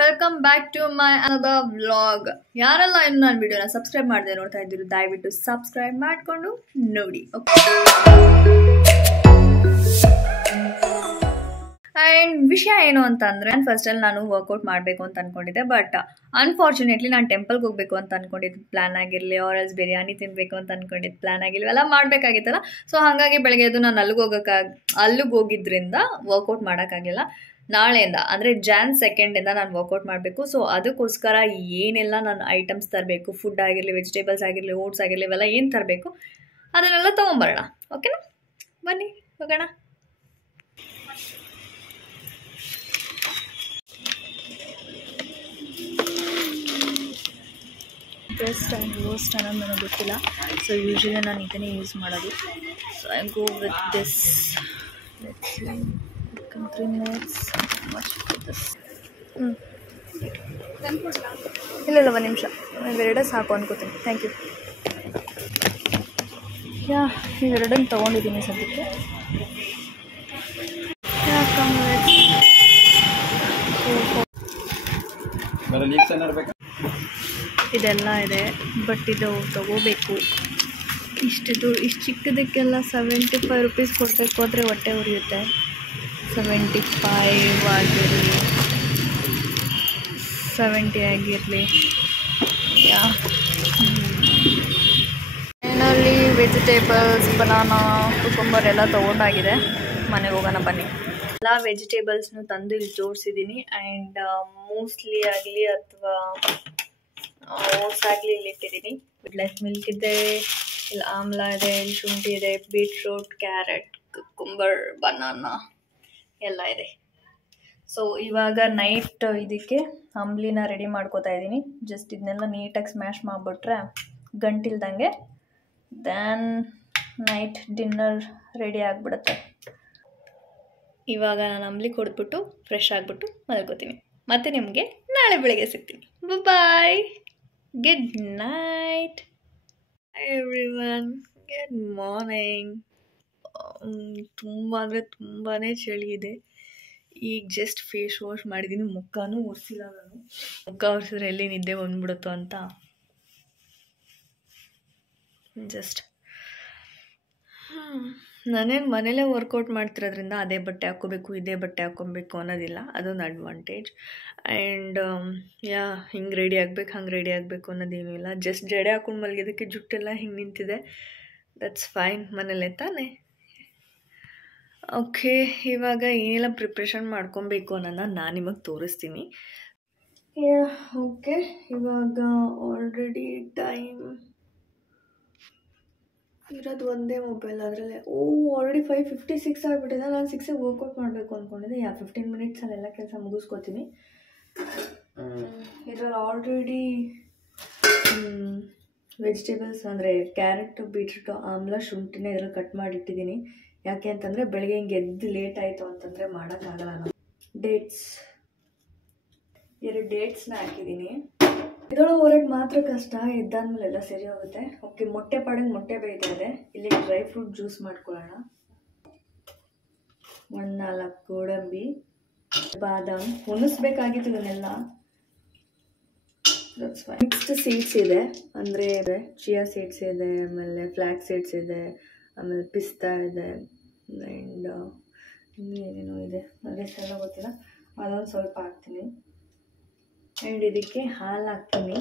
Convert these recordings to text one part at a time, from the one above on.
Welcome back to my another vlog. ಯಾರೆಲ್ಲ ಇನ್ನು ನನ್ನ ವಿಡಿಯೋನ ಸಬ್ಸ್ಕ್ರೈಬ್ ಮಾಡದೆ ನೋಡ್ತಾ ಇದ್ದೀರಿ ದಯವಿಟ್ಟು ಸಬ್ಸ್ಕ್ರೈಬ್ ಮಾಡಿಕೊಂಡು ನೋಡಿ. ಆ್ಯಂಡ್ ವಿಷಯ ಏನು ಅಂತ ಅಂದರೆ ಫಸ್ಟಲ್ಲಿ ನಾನು ವರ್ಕೌಟ್ ಮಾಡಬೇಕು ಅಂತ ಅಂದ್ಕೊಂಡಿದ್ದೆ. ಬಟ್ ಅನ್ಫಾರ್ಚುನೇಟ್ಲಿ ನಾನು ಟೆಂಪಲ್ಗೆ ಹೋಗಬೇಕು ಅಂತ ಅಂದ್ಕೊಂಡಿದ್ದು ಪ್ಲ್ಯಾನ್ ಆಗಿರಲಿ, ಆರ್ ಎಲ್ಸ್ ಬಿರಿಯಾನಿ ತಿನ್ನಬೇಕು ಅಂತ ಅಂದ್ಕೊಂಡಿದ್ದು ಪ್ಲ್ಯಾನ್ ಆಗಿರಲಿ, ಎಲ್ಲ ಮಾಡಬೇಕಾಗಿತ್ತಲ್ಲ. ಸೊ ಹಾಗಾಗಿ ಬೆಳಗ್ಗೆ ಎದ್ದು ನಾನು ಅಲ್ಲಿಗೆ ಹೋಗಿದ್ದರಿಂದ ವರ್ಕೌಟ್ ಮಾಡೋಕ್ಕಾಗಲಿಲ್ಲ. ನಾಳೆಯಿಂದ ಅಂದರೆ Jan 2 ನಾನು ವರ್ಕೌಟ್ ಮಾಡಬೇಕು. ಸೊ ಅದಕ್ಕೋಸ್ಕರ ಏನೆಲ್ಲ ನಾನು ಐಟಮ್ಸ್ ತರಬೇಕು, ಫುಡ್ ಆಗಿರಲಿ, ವೆಜಿಟೇಬಲ್ಸ್ ಆಗಿರಲಿ, ಓಟ್ಸ್ ಆಗಿರಲಿ, ಇವೆಲ್ಲ ಏನು ತರಬೇಕು ಅದನ್ನೆಲ್ಲ ತೊಗೊಂಬರೋಣ. ಓಕೆನಾ, ಬನ್ನಿ ಹೋಗೋಣ. ಬೆಸ್ಟ್ ಆ್ಯಂಡ್ ವರ್ಸ್ಟ್ ಅನ್ನೋದು ನನಗೆ ಗೊತ್ತಿಲ್ಲ. ಸೊ ಯೂಶ್ವಲಿ ನಾನು ಇದನ್ನೇ ಯೂಸ್ ಮಾಡೋದು. So I go with this. ಇಲ್ಲ ಒಂದು ನಿಮಿಷ, ಇವೆರಡೇ ಸಾಕು ಅನ್ಕೋತೀನಿ. Thank you. ಇವೆರಡನ್ನು ತೊಗೊಂಡಿದ್ದೀನಿ ಸದ್ಯಕ್ಕೆ. ಇದೆಲ್ಲ ಇದೆ, ಬಟ್ ಇದು ತಗೋಬೇಕು. ಇಷ್ಟು ಚಿಕ್ಕದಕ್ಕೆಲ್ಲ 75 ರೂಪೀಸ್ ಕೊಡಬೇಕು ಅಂದರೆ ಹೊಟ್ಟೆ ಉರಿಯುತ್ತೆ. 75 ಆಗಿರಲಿ, 70 ಆಗಿರಲಿ. ಫೈನಲಿ ವೆಜಿಟೇಬಲ್ಸ್, ಬನಾನಾ, ಕುಕುಂಬರ್ ಎಲ್ಲ ತೊಗೊಂಡಾಗಿದೆ. ಮನೆಗೆ ಹೋಗೋಣ ಬನ್ನಿ. ಎಲ್ಲ ವೆಜಿಟೇಬಲ್ಸ್ನು ತಂದು ಇಲ್ಲಿ ಜೋಡಿಸಿದ್ದೀನಿ. ಆ್ಯಂಡ್ ಮೂಸ್ಲಿ ಆಗಲಿ ಅಥವಾ ಓಟ್ಸ್ ಆಗಲಿ ಇಲ್ಲಿ ಇಟ್ಟಿದ್ದೀನಿ. ವಿಡ್ಲೆಸ್ ಮಿಲ್ಕ್ ಇದೆ, ಇಲ್ಲಿ ಆಮ್ಲ ಇದೆ, ಇಲ್ಲಿ ಶುಂಠಿ ಇದೆ, ಬೀಟ್ರೂಟ್, ಕ್ಯಾರೆಟ್, ಕುಕುಂಬರ್, ಬನಾನಾ ಎಲ್ಲ ಇದೆ. ಸೊ ಇವಾಗ ನೈಟ್ ಇದಕ್ಕೆ ಅಂಬ್ಲಿನ ರೆಡಿ ಮಾಡ್ಕೋತಾ ಇದ್ದೀನಿ. ಜಸ್ಟ್ ಇದನ್ನೆಲ್ಲ ನೀಟಾಗಿ ಸ್ಮ್ಯಾಶ್ ಮಾಡಿಬಿಟ್ರೆ ಗಂಟಿಲ್ದಂಗೆ ದೆನ್ ನೈಟ್ ಡಿನ್ನರ್ ರೆಡಿ ಆಗಿಬಿಡುತ್ತೆ. ಇವಾಗ ನಾನು ಅಂಬ್ಲಿ ಕೊಡ್ಬಿಟ್ಟು ಫ್ರೆಶ್ ಆಗಿಬಿಟ್ಟು ಮಲ್ಕೋತೀನಿ. ಮತ್ತು ನಿಮಗೆ ನಾಳೆ ಬೆಳಗ್ಗೆ ಸಿಗ್ತೀನಿ. Bye, good night everyone, good morning. ತುಂಬ ಅಂದರೆ ತುಂಬಾ ಚಳಿ ಇದೆ. ಈಗ ಜಸ್ಟ್ ಫೇಸ್ ವಾಶ್ ಮಾಡಿದ್ದೀನಿ. ಮುಖನೂ ಒರೆಸಿಲ್ಲ ನಾನು. ಮುಖ ಒರೆಸಿದ್ರೆ ಎಲ್ಲಿ ನಿದ್ದೆ ಬಂದ್ಬಿಡುತ್ತೋ ಅಂತ ಜಸ್ಟ್ ನಾನೇನು ಮನೇಲೇ ವರ್ಕೌಟ್ ಮಾಡ್ತಿರೋದ್ರಿಂದ ಅದೇ ಬಟ್ಟೆ ಹಾಕ್ಕೋಬೇಕು, ಇದೇ ಬಟ್ಟೆ ಹಾಕ್ಕೊಬೇಕು ಅನ್ನೋದಿಲ್ಲ. ಅದೊಂದು ಅಡ್ವಾಂಟೇಜ್. ಆ್ಯಂಡ್ ಹಿಂಗೆ ರೆಡಿ ಆಗಬೇಕು, ಹಂಗೆ ರೆಡಿ ಆಗಬೇಕು ಅನ್ನೋದೇನೂ ಇಲ್ಲ. ಜಸ್ಟ್ ಜಡೆ ಹಾಕ್ಕೊಂಡು ಮಲಗಿದ್ದಕ್ಕೆ ಜುಟ್ಟೆಲ್ಲ ಹಿಂಗೆ ನಿಂತಿದೆ. ದಟ್ಸ್ ಫೈನ್, ಮನೇಲೇ ತಾನೇ. ಓಕೆ, ಇವಾಗ ಏನೆಲ್ಲ ಪ್ರಿಪ್ರೇಷನ್ ಮಾಡ್ಕೊಬೇಕು ಅನ್ನೋದನ್ನ ನಾನು ನಿಮಗೆ ತೋರಿಸ್ತೀನಿ. ಓಕೆ, ಇವಾಗ ಆಲ್ರೆಡಿ ಟೈಮ್ ಇರೋದು ಒಂದೇ ಮೊಬೈಲ್. ಅದರಲ್ಲೇ ಆಲ್ರೆಡಿ 5:56 ಆಗಿಬಿಟ್ಟಿದೆ. ನಾನು 6ಗೆ ವರ್ಕೌಟ್ ಮಾಡಬೇಕು ಅಂದ್ಕೊಂಡಿದ್ದೆ. 15 ಮಿನಿಟ್ಸಲ್ಲೆಲ್ಲ ಕೆಲಸ ಮುಗಿಸ್ಕೋತೀನಿ. ಇದರಲ್ಲಿ ಆಲ್ರೆಡಿ ವೆಜಿಟೇಬಲ್ಸ್ ಅಂದರೆ ಕ್ಯಾರೆಟು, ಬೀಟ್ರೂಟು, ಆಮ್ಲ, ಶುಂಠಿನ ಇದರಲ್ಲಿ ಕಟ್ ಮಾಡಿಟ್ಟಿದ್ದೀನಿ. ಯಾಕೆ ಅಂತಂದರೆ ಬೆಳಗ್ಗೆ ಹಿಂಗೆ ಎದ್ದು ಲೇಟ್ ಆಯಿತು ಅಂತಂದರೆ ಮಾಡೋಕ್ಕಾಗಲ್ಲ. ನಾನು ಡೇಟ್ಸ್ 2 ಡೇಟ್ಸ್ನ ಹಾಕಿದ್ದೀನಿ. ಇದರೊಳಗೆ ಮಾತ್ರ ಕಷ್ಟ, ಎದ್ದಾದ್ಮೇಲೆ ಎಲ್ಲ ಸರಿ ಹೋಗುತ್ತೆ. ಓಕೆ, ಮೊಟ್ಟೆ ಪಾಡಂಗೆ ಮೊಟ್ಟೆ ಬೇಯ್ತಾ ಇದೆ. ಇಲ್ಲಿ ಡ್ರೈ ಫ್ರೂಟ್ ಜ್ಯೂಸ್ ಮಾಡ್ಕೊಳ್ಳೋಣ. 4 ಗೋಡಂಬಿ, ಬಾದಾಮ್ ಹೊನಿಸ್ಬೇಕಾಗಿತ್ತು ಇದನ್ನೆಲ್ಲ. ಮಿಕ್ಸ್ಡ್ ಸೀಡ್ಸ್ ಇದೆ, ಅಂದರೆ ಚಿಯಾ ಸೀಡ್ಸ್ ಇದೆ, ಆಮೇಲೆ ಫ್ಲ್ಯಾಕ್ ಸೀಡ್ಸ್ ಇದೆ, ಆಮೇಲೆ ಪಿಸ್ತಾ ಇದೆ, ಆ್ಯಂಡ್ ಇನ್ನೇನೇನೋ ಇದೆ, ಅದೇ ಸಲ ಗೊತ್ತಿಲ್ಲ. ಅದೊಂದು ಸ್ವಲ್ಪ ಹಾಕ್ತೀನಿ. ಆ್ಯಂಡ್ ಇದಕ್ಕೆ ಹಾಲು ಹಾಕ್ತೀನಿ.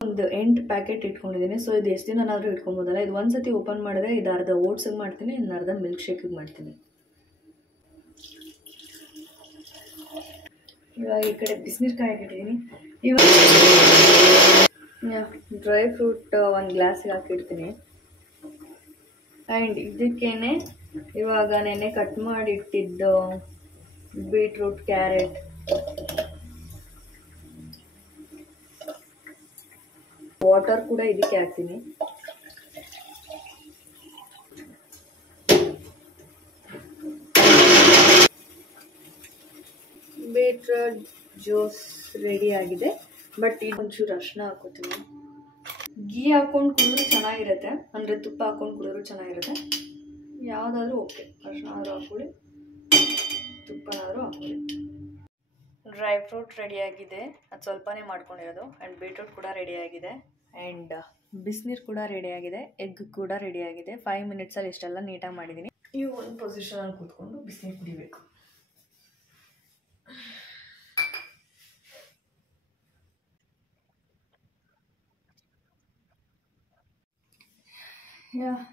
ಒಂದು 8 ಪ್ಯಾಕೆಟ್ ಇಟ್ಕೊಂಡಿದ್ದೀನಿ. ಸೊ ಇದು ಎಷ್ಟು ದಿನನಾದರೂ ಇಟ್ಕೊಬೋದಲ್ಲ. ಇದು ಒಂದು ಸತಿ ಓಪನ್ ಮಾಡಿದ್ರೆ ಇದು ಅರ್ಧ ಓಟ್ಸಿಗೆ ಮಾಡ್ತೀನಿ, ಇನ್ನು ಅರ್ಧ ಮಿಲ್ಕ್ ಶೇಕಿಗೆ ಮಾಡ್ತೀನಿ. ಇವಾಗ ಈ ಕಡೆ ಬಿಸಿನೀರು ಕಾಯಕ್ಕಿಟ್ಟಿದ್ದೀನಿ. ಇವಾಗ ಡ್ರೈ ಫ್ರೂಟ್ ಒಂದು ಗ್ಲಾಸಿಗೆ ಹಾಕಿಡ್ತೀನಿ. ಆ್ಯಂಡ್ ಇದಕ್ಕೇನೆ ಇವಾಗ ನೆನೆ ಕಟ್ ಮಾಡಿಟ್ಟಿದ್ದು ಬೀಟ್ರೂಟ್, ಕ್ಯಾರೆಟ್, ವಾಟರ್ ಕೂಡ ಇದಕ್ಕೆ ಹಾಕ್ತೀನಿ. ಬೀಟ್ರೂಟ್ ಜ್ಯೂಸ್ ರೆಡಿ ಆಗಿದೆ. ಬಟ್ ಇದು ಒಂಚೂರು ಅರ್ಶಿನ ಹಾಕೋತೀನಿ. ಗೀ ಹಾಕೊಂಡು ಕುಡಿದ್ರು ಚೆನ್ನಾಗಿರುತ್ತೆ, ಅಂದರೆ ತುಪ್ಪ ಹಾಕೊಂಡು ಕುಡಿದ್ರು ಚೆನ್ನಾಗಿರುತ್ತೆ. ಯಾವುದಾದ್ರೂ ಓಕೆ. ಅರ್ಶಿನ ಆದರೂ ಹಾಕೊಳ್ಳಿ, ತುಪ್ಪನಾದರೂ ಹಾಕೊಳ್ಳಿ. ಡ್ರೈ ಫ್ರೂಟ್ ರೆಡಿಯಾಗಿದೆ, ಅದು ಸ್ವಲ್ಪನೇ ಮಾಡ್ಕೊಂಡಿರೋದು. ಆ್ಯಂಡ್ ಬೀಟ್ರೂಟ್ ಕೂಡ ರೆಡಿಯಾಗಿದೆ. ಆ್ಯಂಡ್ ಬಿಸಿನೀರು ಕೂಡ ರೆಡಿಯಾಗಿದೆ. ಎಗ್ ಕೂಡ ರೆಡಿಯಾಗಿದೆ. 5 ಮಿನಿಟ್ಸಲ್ಲಿ ಇಷ್ಟೆಲ್ಲ ನೀಟಾಗಿ ಮಾಡಿದ್ದೀನಿ. ಈ ಒಂದು ಪೊಸಿಷನಲ್ಲಿ ಕೂತ್ಕೊಂಡು ಬಿಸಿನೀರು ಕುಡಿಬೇಕು.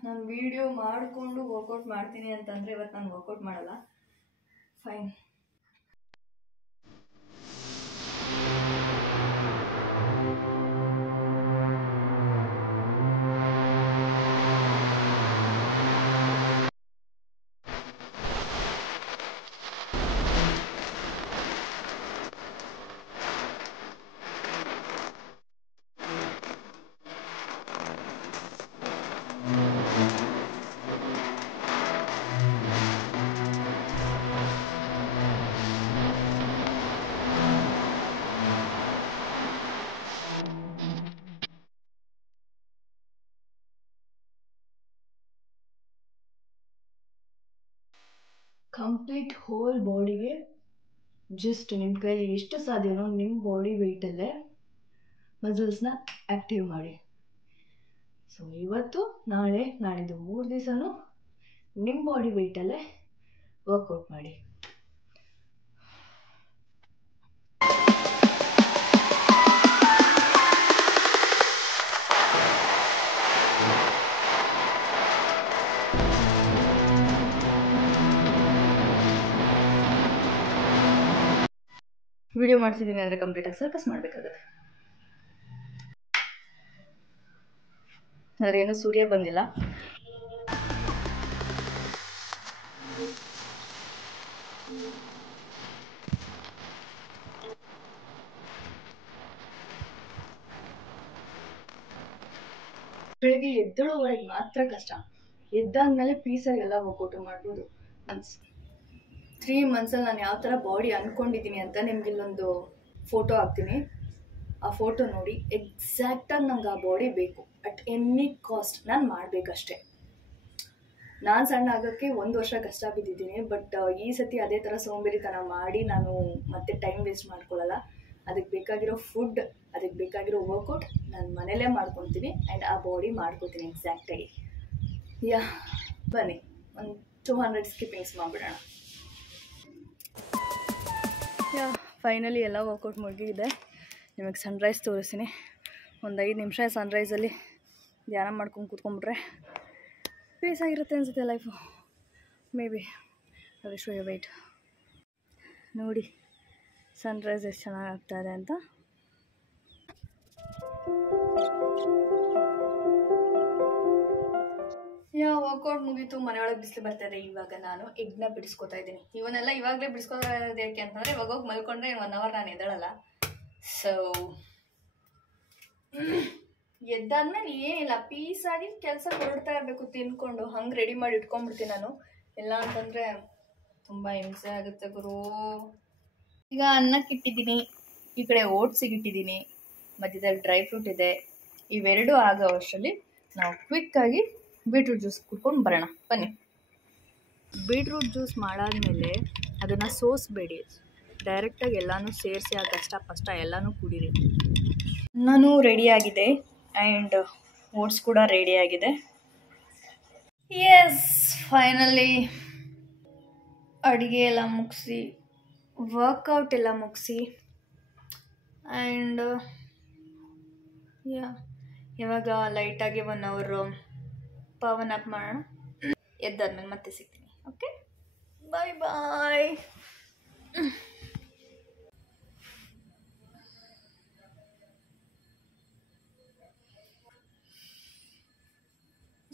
ನಾನು ವಿಡಿಯೋ ಮಾಡಿಕೊಂಡು ವರ್ಕೌಟ್ ಮಾಡ್ತೀನಿ ಅಂತಂದರೆ ಇವತ್ತು ನಾನು ವರ್ಕೌಟ್ ಮಾಡಲ್ಲ. ಫೈನ್. ಕಂಪ್ಲೀಟ್ ಹೋಲ್ ಬಾಡಿಗೆ ಜಸ್ಟ್ ನಿಮ್ಮ ಕೈಲಿ ಎಷ್ಟು ಸಾಧ್ಯನೋ ನಿಮ್ಮ ಬಾಡಿ ವೆಯ್ಟಲ್ಲೇ ಮಸಲ್ಸ್ನ ಆ್ಯಕ್ಟಿವ್ ಮಾಡಿ. ಸೊ ಇವತ್ತು ನಾಳೆ ನಾಳಿದ್ದು 3 ದಿವಸನೂ ನಿಮ್ಮ ಬಾಡಿ ವೆಯ್ಟಲ್ಲೇ ವರ್ಕೌಟ್ ಮಾಡಿ. ವಿಡಿಯೋ ಮಾಡ್ತಿದ್ದೀನಿ ಅಂದರೆ ಕಂಪ್ಲೀಟಾಗಿ ಸರ್ಕಸ್ ಮಾಡಬೇಕಾಗುತ್ತೆ. ಆದರೆ ಏನೂ ಸೂರ್ಯ ಬಂದಿಲ್ಲ. ಬೆಳಗ್ಗೆ ಎದ್ದೇಳೋವರೆಗೆ ಮಾತ್ರ ಕಷ್ಟ. ಎದ್ದಾದ್ಮೇಲೆ ಪೀಸಾಗಿ ಎಲ್ಲ ವರ್ಕೌಟ್ ಮಾಡ್ಬೋದು. 3 ಮಂತ್ಸಲ್ಲಿ ನಾನು ಯಾವ ಥರ ಬಾಡಿ ಅಂದ್ಕೊಂಡಿದ್ದೀನಿ ಅಂತ ನಿಮ್ಗೆ ಇಲ್ಲೊಂದು ಫೋಟೋ ಹಾಕ್ತೀನಿ. ಆ ಫೋಟೋ ನೋಡಿ ಎಕ್ಸಾಕ್ಟಾಗಿ ನಂಗೆ ಆ ಬಾಡಿ ಬೇಕು. ಅಟ್ ಎನಿ ಕಾಸ್ಟ್ ನಾನು ಮಾಡಬೇಕಷ್ಟೆ. ನಾನು ಸಣ್ಣ ಆಗೋಕ್ಕೆ 1 ವರ್ಷ ಕಷ್ಟ ಬಿದ್ದಿದ್ದೀನಿ. ಬಟ್ ಈ ಸತಿ ಅದೇ ಥರ ಸೋಂಬೇರಿತನ ಮಾಡಿ ನಾನು ಮತ್ತೆ ಟೈಮ್ ವೇಸ್ಟ್ ಮಾಡ್ಕೊಳ್ಳಲ್ಲ. ಅದಕ್ಕೆ ಬೇಕಾಗಿರೋ ಫುಡ್, ಅದಕ್ಕೆ ಬೇಕಾಗಿರೋ ವರ್ಕೌಟ್ ನಾನು ಮನೇಲೇ ಮಾಡ್ಕೊತೀನಿ. ಆ್ಯಂಡ್ ಆ ಬಾಡಿ ಮಾಡ್ಕೋತೀನಿ ಎಕ್ಸಾಕ್ಟಾಗಿ. ಬನ್ನಿ ಒಂದು 200 ಸ್ಕಿಪ್ಪಿಂಗ್ಸ್ ಮಾಡಿಬಿಡೋಣ. ಫೈನಲಿ ಎಲ್ಲ ವರ್ಕೌಟ್ ಮುಗಿದಿದೆ. ನಿಮಗೆ ಸನ್ರೈಸ್ ತೋರಿಸ್ತೀನಿ. ಒಂದು 5 ನಿಮಿಷ ಸನ್ರೈಸಲ್ಲಿ ಧ್ಯಾನ ಮಾಡ್ಕೊಂಡು ಕೂತ್ಕೊಂಡ್ಬಿಟ್ರೆ ಪೀಸ್ ಆಗಿರುತ್ತೆ ಅನಿಸುತ್ತೆ ಲೈಫು. ಮೇ ಬಿ ಅದು ಶೋ ಯು ವೇಟ್. ನೋಡಿ ಸನ್ರೈಸ್ ಎಷ್ಟು ಚೆನ್ನಾಗಿ ಆಗ್ತಾಯಿದೆ ಅಂತ. ವರ್ಕೌಟ್ ಮುಗೀತು, ಮನೆಯೊಳಗೆ ಬಿಸಿಲು ಬರ್ತಾಯಿದೆ. ಇವಾಗ ನಾನು ಎಗ್ನ ಬಿಡಿಸ್ಕೊತಾ ಇದ್ದೀನಿ. ಇವನ್ನೆಲ್ಲ ಇವಾಗಲೇ ಬಿಡಿಸ್ಕೊತಾ ಇರೋದು ಯಾಕೆ ಅಂತಂದರೆ ಇವಾಗ ಹೋಗಿ ಮಲ್ಕೊಂಡ್ರೆ 1 ಅವರ್ ನಾನು ಎದ್ದೇಳಲ್ಲ. ಸೊ ಎದ್ದಾದ್ಮೇಲೆ ಏನಿಲ್ಲ, ಪೀಸಾಗಿ ಕೆಲಸ ಹೊರಡ್ತಾ ಇರಬೇಕು ತಿನ್ಕೊಂಡು. ಹಂಗೆ ರೆಡಿ ಮಾಡಿ ಇಟ್ಕೊಂಡ್ಬಿಡ್ತೀನಿ ನಾನು. ಇಲ್ಲ ಅಂತಂದರೆ ತುಂಬ ಹಿಂಸೆ ಆಗುತ್ತೆ ಗುರು. ಈಗ ಅನ್ನಕ್ಕೆ ಇಟ್ಟಿದ್ದೀನಿ, ಈ ಕಡೆ ಓಟ್ಸಿಗೆ ಇಟ್ಟಿದ್ದೀನಿ, ಮಧ್ಯದಲ್ಲಿ ಡ್ರೈ ಫ್ರೂಟ್ ಇದೆ. ಇವೆರಡೂ ಆಗೋ ವರ್ಷದಲ್ಲಿ ನಾವು ಕ್ವಿಕ್ಕಾಗಿ ಬೀಟ್ರೂಟ್ ಜ್ಯೂಸ್ ಕುಡ್ಕೊಂಡು ಬರೋಣ. ಬನ್ನಿ. ಬೀಟ್ರೂಟ್ ಜ್ಯೂಸ್ ಮಾಡಾದ್ಮೇಲೆ ಅದನ್ನು ಸೋಸಬೇಡಿ, ಡೈರೆಕ್ಟಾಗಿ ಎಲ್ಲನೂ ಸೇರಿಸಿ ಆ ಕಷ್ಟ ಎಲ್ಲನೂ ಕುಡೀರಿ. ನಾನು ರೆಡಿಯಾಗಿದೆ ಆ್ಯಂಡ್ ಓಟ್ಸ್ ಕೂಡ ರೆಡಿಯಾಗಿದೆ. ಎಸ್, ಫೈನಲಿ ಅಡುಗೆ ಎಲ್ಲ ಮುಗಿಸಿ, ವರ್ಕೌಟ್ ಎಲ್ಲ ಮುಗಿಸಿ ಆ್ಯಂಡ್ ಇವಾಗ ಲೈಟಾಗಿ 1 ಅವರ್ ಪವನ್ ಅಪ್ ಮಾಡೋಣ. ಎದ್ದಾದ್ಮೇಲೆ ಮತ್ತೆ ಸಿಗ್ತೀನಿ. ಓಕೆ, ಬಾಯ್ ಬಾಯ್.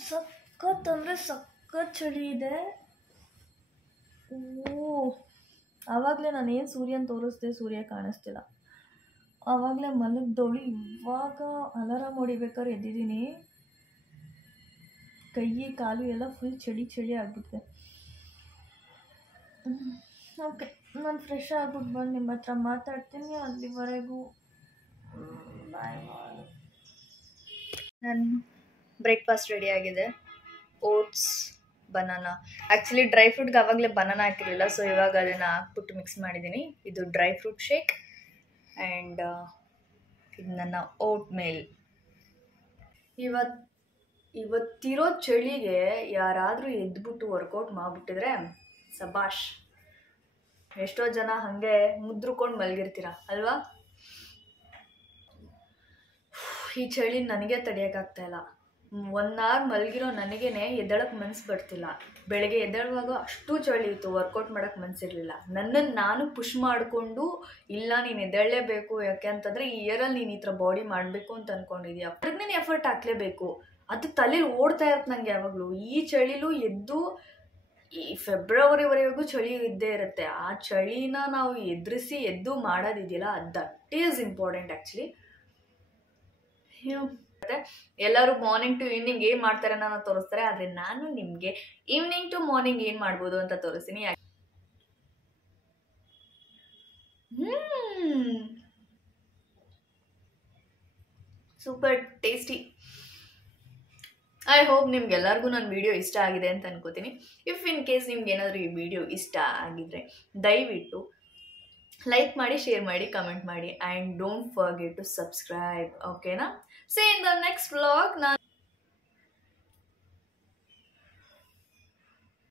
ಸಖತ್ ಅಂದರೆ ಸಖತ್ ಚಳಿ ಇದೆ. ಆವಾಗಲೇ ನಾನೇನು ಸೂರ್ಯನ ತೋರಿಸ್ದೆ, ಸೂರ್ಯ ಕಾಣಿಸ್ತಿಲ್ಲ. ಆವಾಗಲೇ ಮಲಗಿದವಳು ಇವಾಗ ಅಲಾರಾಮ್ ಹೊಡಿಬೇಕಾದ್ರೆ ಎದ್ದಿದ್ದೀನಿ. ಕೈ ಕಾಲು ಎಲ್ಲ ಫುಲ್ ಚಳಿ ಆಗಿಬಿಟ್ಟಿದೆ. ಓಕೆ, ನಾನು ಫ್ರೆಶ್ ಆಗ್ಬಿಟ್ಟು ಬಂದು ನಿಮ್ಮ ಹತ್ರ ಮಾತಾಡ್ತೀನಿ. ಅಲ್ಲಿವರೆಗೂ ಬಾಯ್ ಬಾಯ್. ನನ್ನ ಬ್ರೇಕ್ಫಾಸ್ಟ್ ರೆಡಿಯಾಗಿದೆ. Oats, banana. ಆ್ಯಕ್ಚುಲಿ ಡ್ರೈ ಫ್ರೂಟ್ಗೆ ಆವಾಗಲೇ ಬನಾನಾ ಹಾಕಿರಲಿಲ್ಲ, ಸೊ ಇವಾಗ ಅದನ್ನು ಹಾಕ್ಬಿಟ್ಟು ಮಿಕ್ಸ್ ಮಾಡಿದ್ದೀನಿ. ಇದು ಡ್ರೈ ಫ್ರೂಟ್ ಶೇಕ್ ಆ್ಯಂಡ್ ಇದು ನನ್ನ ಓಟ್ ಮೇಲ್. ಇವತ್ತಿರೋ ಚಳಿಗೆ ಯಾರಾದರೂ ಎದ್ಬಿಟ್ಟು ವರ್ಕೌಟ್ ಮಾಡಿಬಿಟ್ಟಿದ್ರೆ ಸಬಾಷ್. ಎಷ್ಟೋ ಜನ ಹಾಗೆ ಮುದ್ರುಕೊಂಡು ಮಲಗಿರ್ತೀರ ಅಲ್ವಾ? ಈ ಚಳಿ ನನಗೆ ತಡೆಯೋಕ್ಕಾಗ್ತಾಯಿಲ್ಲ. 1 hour ಮಲಗಿರೋ ನನಗೇನೆ ಎದ್ದೇಳಕ್ಕೆ ಮನಸ್ಸು ಬರ್ತಿಲ್ಲ. ಬೆಳಗ್ಗೆ ಎದ್ದೇಳುವಾಗ ಅಷ್ಟು ಚಳಿ ಇತ್ತು, ವರ್ಕೌಟ್ ಮಾಡೋಕ್ಕೆ ಮನಸ್ಸಿರಲಿಲ್ಲ. ನನ್ನನ್ನು ನಾನು ಪುಷ್ ಮಾಡಿಕೊಂಡು, ಇಲ್ಲ ನೀನು ಎದ್ದೇಳಲೇಬೇಕು, ಯಾಕೆ ಅಂತಂದರೆ ಈ ಇಯರಲ್ಲಿ ನೀನು ಈ ಥರ ಬಾಡಿ ಮಾಡಬೇಕು ಅಂತ ಅಂದ್ಕೊಂಡಿದ್ಯಾ, ಅದಕ್ಕೆ ನೀನು ಎಫರ್ಟ್ ಹಾಕಲೇಬೇಕು. ಅದು ತಲೆಯಲ್ಲಿ ಓಡ್ತಾ ಇರುತ್ತೆ ನನಗೆ ಯಾವಾಗಲೂ. ಈ ಚಳಿಲೂ ಎದ್ದು ಈ ಫೆಬ್ರವರಿವರೆಗೂ ಚಳಿ ಇದ್ದೇ ಇರುತ್ತೆ. ಆ ಚಳಿನ ನಾವು ಎದ್ದು ಮಾಡೋದಿದೆಯಲ್ಲ, ದಟ್ ಈಸ್ ಇಂಪಾರ್ಟೆಂಟ್ ಆ್ಯಕ್ಚುಲಿ. ಎಲ್ಲರೂ ಮಾರ್ನಿಂಗ್ ಟು ಈವ್ನಿಂಗ್ ಏನು ಮಾಡ್ತಾರೆ ಅನ್ನೋ ತೋರಿಸ್ತಾರೆ, ಆದರೆ ನಾನು ನಿಮಗೆ ಈವ್ನಿಂಗ್ ಟು ಮಾರ್ನಿಂಗ್ ಏನು ಮಾಡ್ಬೋದು ಅಂತ ತೋರಿಸ್ತೀನಿ. Super tasty. ಐ ಹೋಪ್ ನಿಮ್ಗೆಲ್ಲರಿಗೂ ನನ್ನ ವಿಡಿಯೋ ಇಷ್ಟ ಆಗಿದೆ ಅಂತ ಅನ್ಕೋತೀನಿ. ಇಫ್ ಇನ್ ಕೇಸ್ ನಿಮ್ಗೆ ಏನಾದರೂ ಈ ವಿಡಿಯೋ ಇಷ್ಟ ಆಗಿದ್ರೆ ದಯವಿಟ್ಟು ಲೈಕ್ ಮಾಡಿ, ಶೇರ್ ಮಾಡಿ, ಕಮೆಂಟ್ ಮಾಡಿ, and don't forget to subscribe. ಓಕೆನಾ? See you in the next vlog.